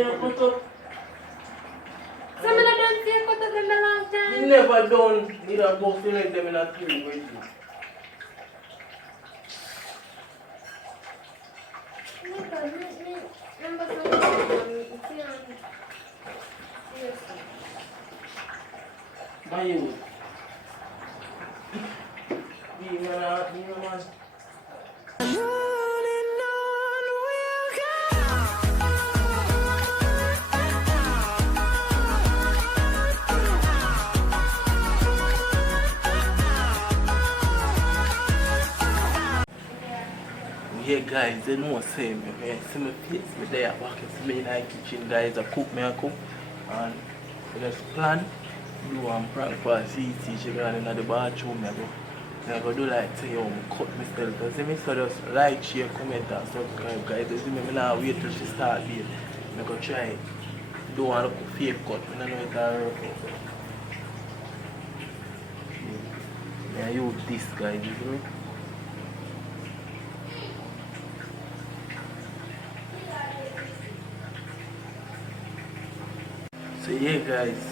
I put up. So I don't see you put up them a long time. You never done. Need a box to let them in a tree with you. My youth. Be man. Yeah guys, they know what I'm saying. See my face, me there back, see me in the kitchen guys, I cook and we just plan, do one prank for CT, she got in the bathroom, I go do like say yo, I cut myself, because see me so just like, share, comment and subscribe guys, you see me, I not wait till she start here, I go try do one look fake cut, I don't know if that work out. Yeah, I use this guys, you see me? So yeah guys,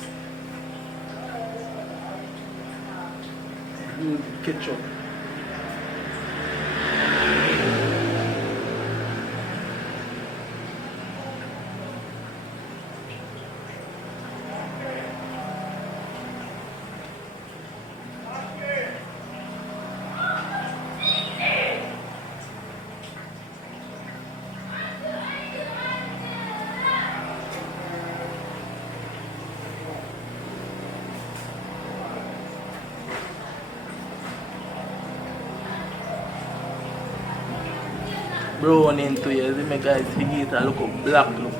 use ketchup. Brown into you, see me guys, figure it look up black look.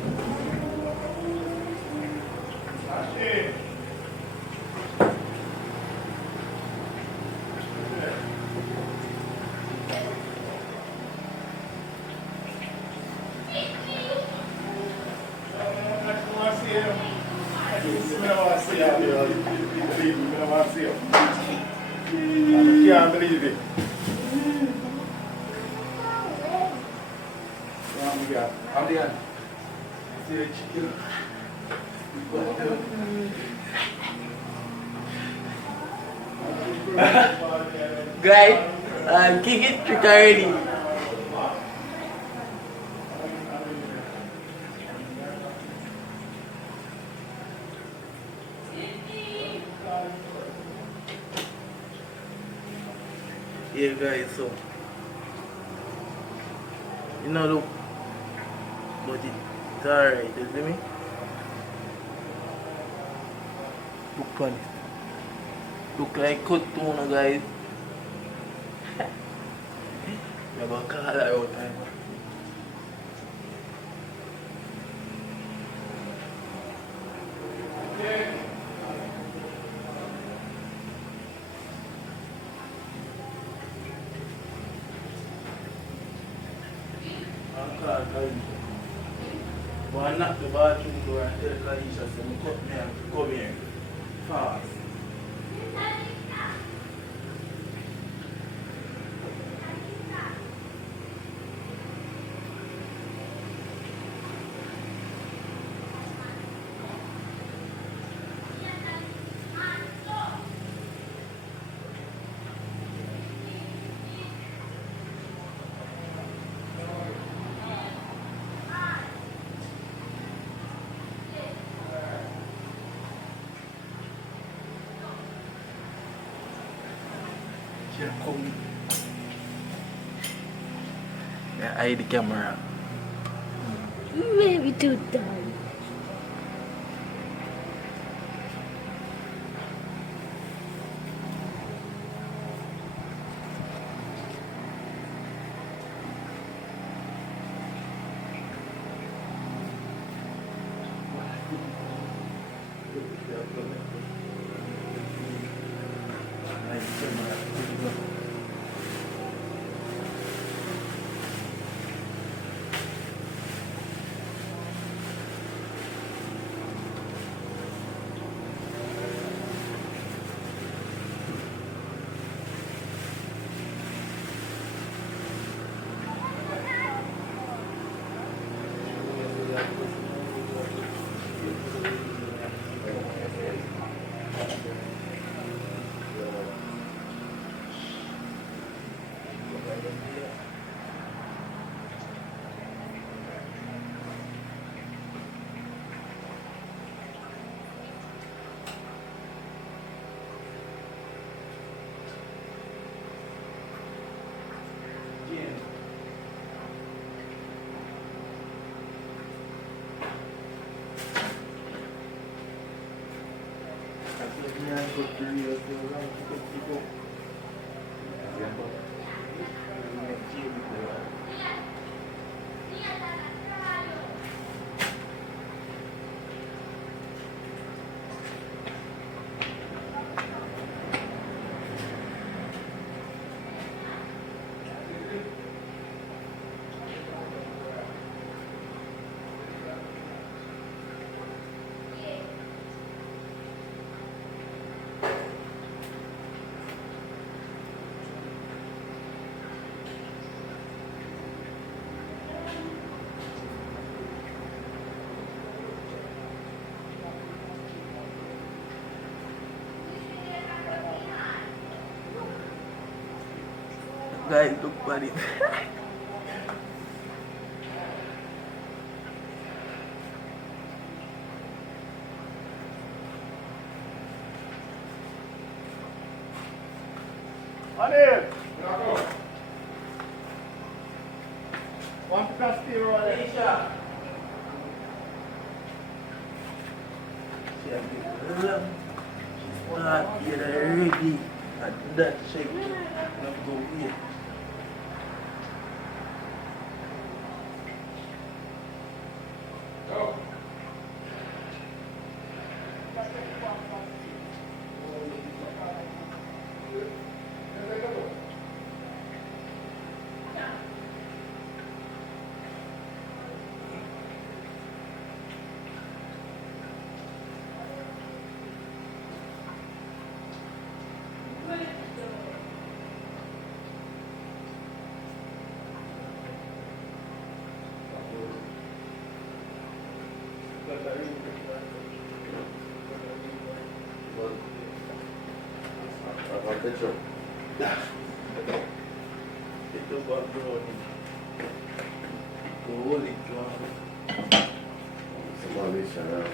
I can't believe it. I'm the see the chicken. Guys, kick it trick already. Yeah guys, so you know look, but it's alright, you see me? Look funny. Look like cartoon guys. I'm gonna call her out time. But I knock the bathroom door and tell Kalisha to cut me and come here fast. Yeah, I hide the camera. Maybe too dumb. Guys, look at it. Anil! One Castillo on it. Aisha. She has been ready. And that shake. Let's go here. One picture. It took one brownie. Go hold it, John. Somebody shut up.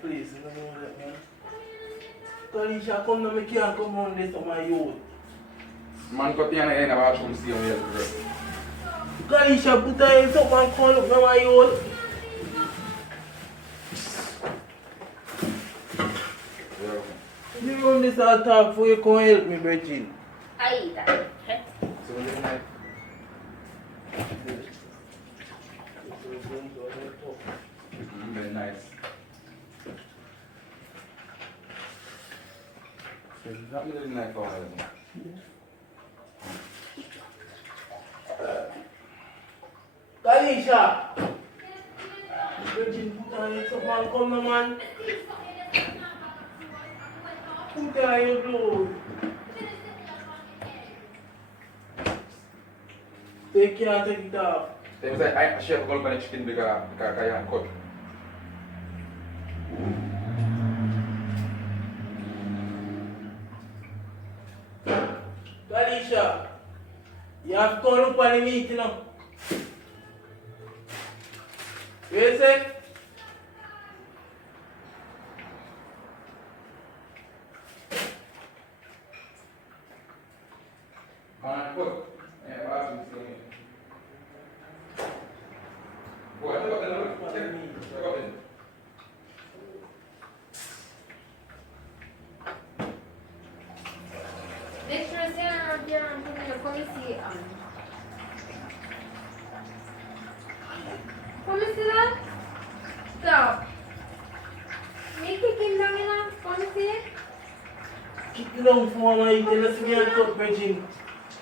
Please, you know that, man. Talisha, come now, me can't come on this on my youth. Man, cut the end of our room, see how he has to dress. Talisha, put her hands up and call up now my youth. You run this attack before you come help me, Bridget. Ahí está. So, good night. Very nice. That really nice for her. Talisha! Bridget, put her hands up and come now, man. Put her in your clothes. Take care, take it off. They say I share gold by chicken because I am cut. Talisha, you have to come up on the meeting now. You say? Man, put. Yeah, what's this thing? Boy, look at the look. Check me. Look at it. Make sure it's here and come and see Come and see that? Stop. Make it keep down enough. Come and see it. Keep it down for my you tell us me and cut Virgin.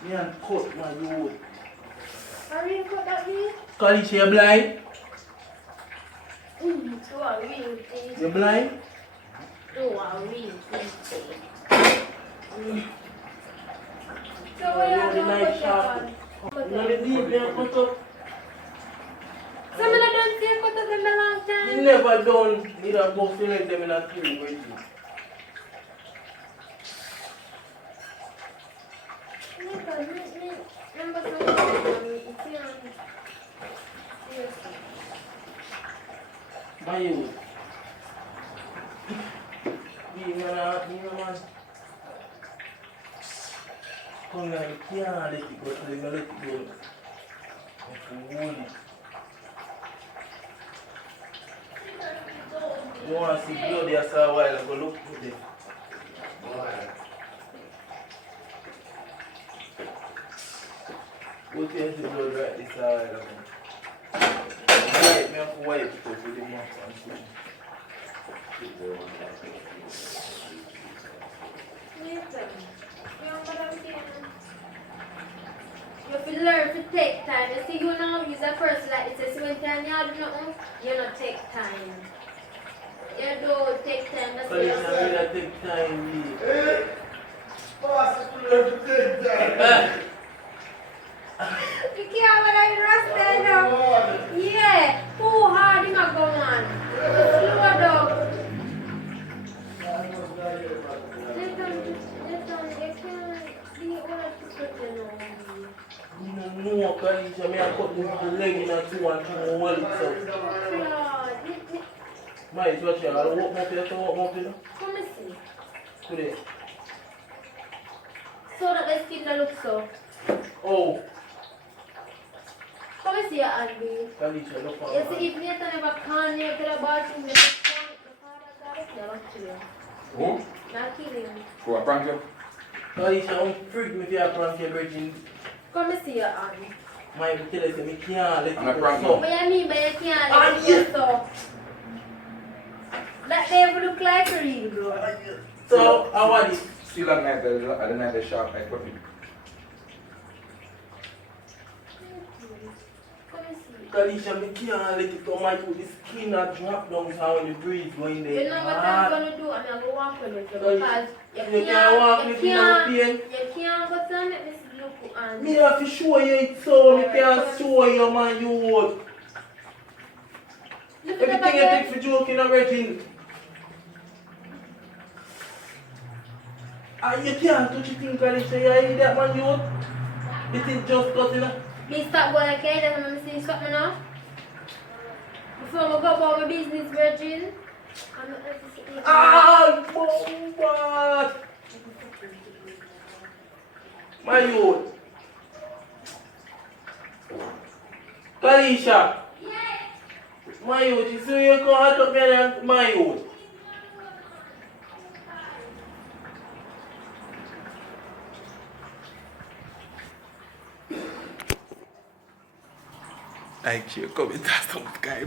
Me and cut my road. Hurry and cut that me. Kalisha, you blind? Do a real thing. You blind? Do a real thing. So what You you the night doing? sharp. You know the deep me and cut up. So I don't see cut up in a long time. You never done. Neither both select them in a queue, Virgin. My youth. Be man. Come here, you can't let it go, so you let it go. You have to hold it. You want to see blood, you saw a while ago, look at it. Go to the blood right this a while ago. Me have to wipe because we didn't have to. You have to learn to take time. You see, you now use a person like this. So when time you do nothing, you don't take time. You don't take time. That's So what you you're have to take time, Lee. You can't have a rasta now. Yeah, too hard you not go on. Slow down. Listen, you can't be all of this No, Kalisha, me I cut the leg in a two and two hold it so. Might watch it, I'll walk up here to walk up here. Come and see. Today. So that the skin don't look so. Oh, Come and see your Andy. Kalisha, look You on see, if you never can, you to the bathroom, you can't never kill him. Who? Not kill him. Who, a prank you? Kalisha, I'm freaked with your prank, your virgin. Come and see your Andy. My tell us, me can't let I'm a it prank go. What you mean by you can't Ah, let yeah. it go? That never look like a real girl. So, how was it? Still at the night the shop, I put it. Come and see. Kalisha, me can't let it go. My the skin a drop down so when the breeze going there. You know what I'm gonna do? I'm gonna walk with you because You can't walk with me no pain. you can't go to make me look and Me have to show you it so me can't show you, man, you would. look at the Everything you back take for joking a virgin. Ah, you can't touch it in Kalisha, you hear that, man, you would. This is just cut, you know. me stop going like that and I'm saying stop me now. Before I go about my business, Virgin. Ah, bomba! My youth. Kalisha. My youth, you see you come out up here, my youth. Like you come and some guy.